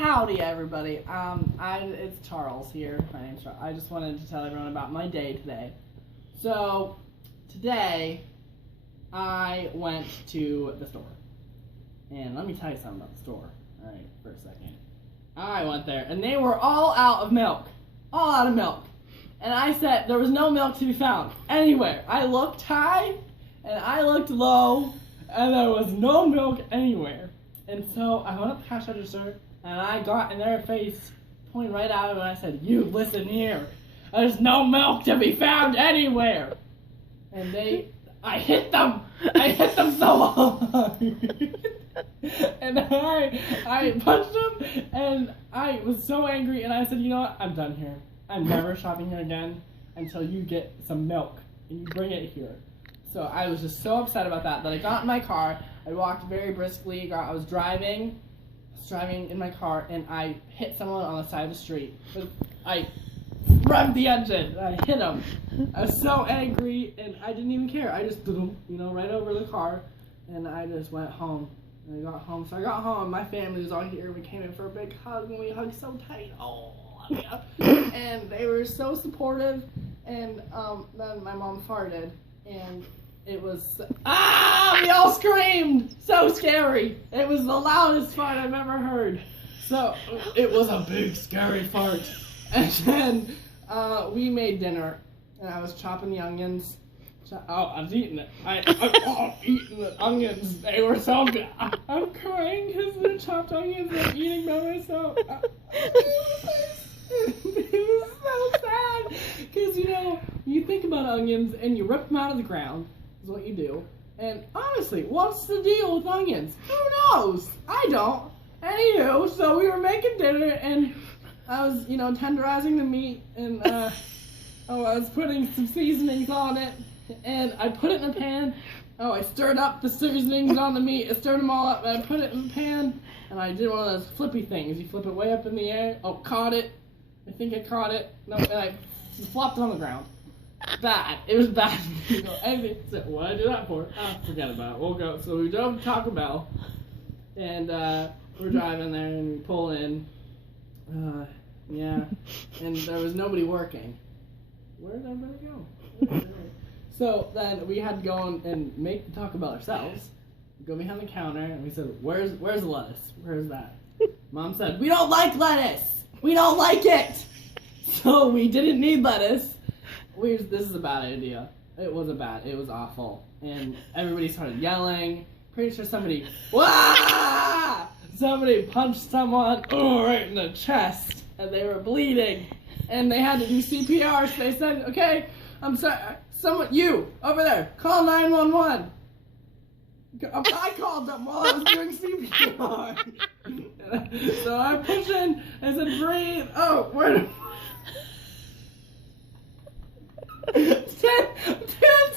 howdy, everybody. It's Charles here. My name's Charles. I just wanted to tell everyone about my day today. So, today, I went to the store. And let me tell you something about the store. Alright, for a second. I went there, and they were all out of milk. All out of milk. And I said there was no milk to be found anywhere. I looked high, and I looked low, and there was no milk anywhere. And so I went up to the cash register, and I got in their face, pointing right at them, and I said, "You listen here. There's no milk to be found anywhere." And I hit them. I hit them so hard. And I punched them, and I was so angry, and I said, "You know what? I'm done here. I'm never shopping here again until you get some milk, and you bring it here." So I was just so upset about that I got in my car. I walked very briskly. I was driving in my car, and I hit someone on the side of the street. I revved the engine. I hit him. I was so angry, and I didn't even care. I just, right over the car, and I just went home. And I got home. So I got home. My family was all here. We came in for a big hug, and we hugged so tight. Oh, yeah. And they were so supportive. And then my mom farted, and it was, we all screamed! So scary! It was the loudest fart I've ever heard. So, it was a big, scary fart. And then, we made dinner, and I was chopping the onions. I was eating it. I was eating the onions. They were so good. I'm crying because the chopped onions I'm eating by myself. It was so sad. Because, you think about onions, and you rip them out of the ground. Is what you do. And honestly, what's the deal with onions? Who knows? I don't. Anywho, so we were making dinner, and I was, tenderizing the meat, and I was putting some seasonings on it, and I put it in a pan. I stirred up the seasonings on the meat. I stirred them all up, and I put it in the pan, and I did one of those flippy things. You flip it way up in the air. Caught it. I think I caught it. No, and I flopped it on the ground. Bad. It was bad. Anything. So what did I do that for? Forget about it. We'll go. So we drove to Taco Bell, and we're driving there, and we pull in. Yeah, and there was nobody working. Where did everybody go? So then we had to go and make the Taco Bell ourselves. We go behind the counter, and we said, "Where's the lettuce? Where's that?" Mom said, "We don't like lettuce. We don't like it." So we didn't need lettuce. This is a bad idea. It was awful. And everybody started yelling. Pretty sure somebody punched someone right in the chest, and they were bleeding. And they had to do CPR, so they said, "Okay, I'm sorry, you, over there, call 911. I called them while I was doing CPR. So I pushed in, I said, "Breathe." Where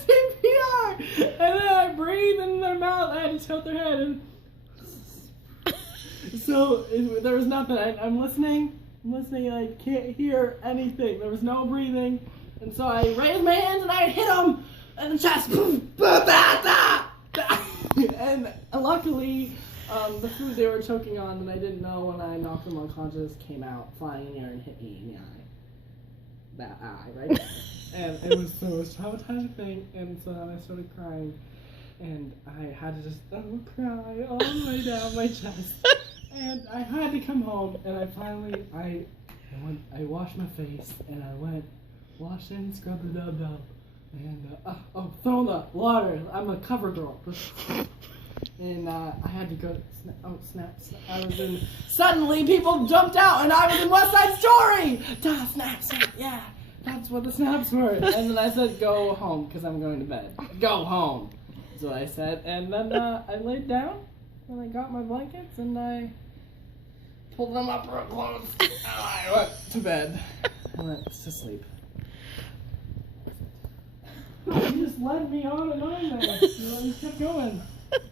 CPR, and then I breathed in their mouth. I had to tilt their head, and so there was nothing. I'm listening. I can't hear anything. There was no breathing, and so I raised my hands and I hit him in the chest. And luckily, the food they were choking on, and I didn't know when I knocked them unconscious, came out flying in the air and hit me in the eye. That eye, right? And it was a traumatizing thing, and so then I started crying, and I had to just cry all the way down my chest, and I had to come home, and I washed my face, and I went, wash and scrub the dub, and throw in the water. I'm a cover girl. And I had to go, snap. I was in, suddenly people jumped out, and I was in West Side Story! Snap, yeah. That's what the snaps were. And then I said, "Go home, because I'm going to bed." Go home. That's what I said. And then I laid down, and I got my blankets, and I pulled them up real close, and I went to bed. I went to sleep. You just led me on and on there. You just kept going.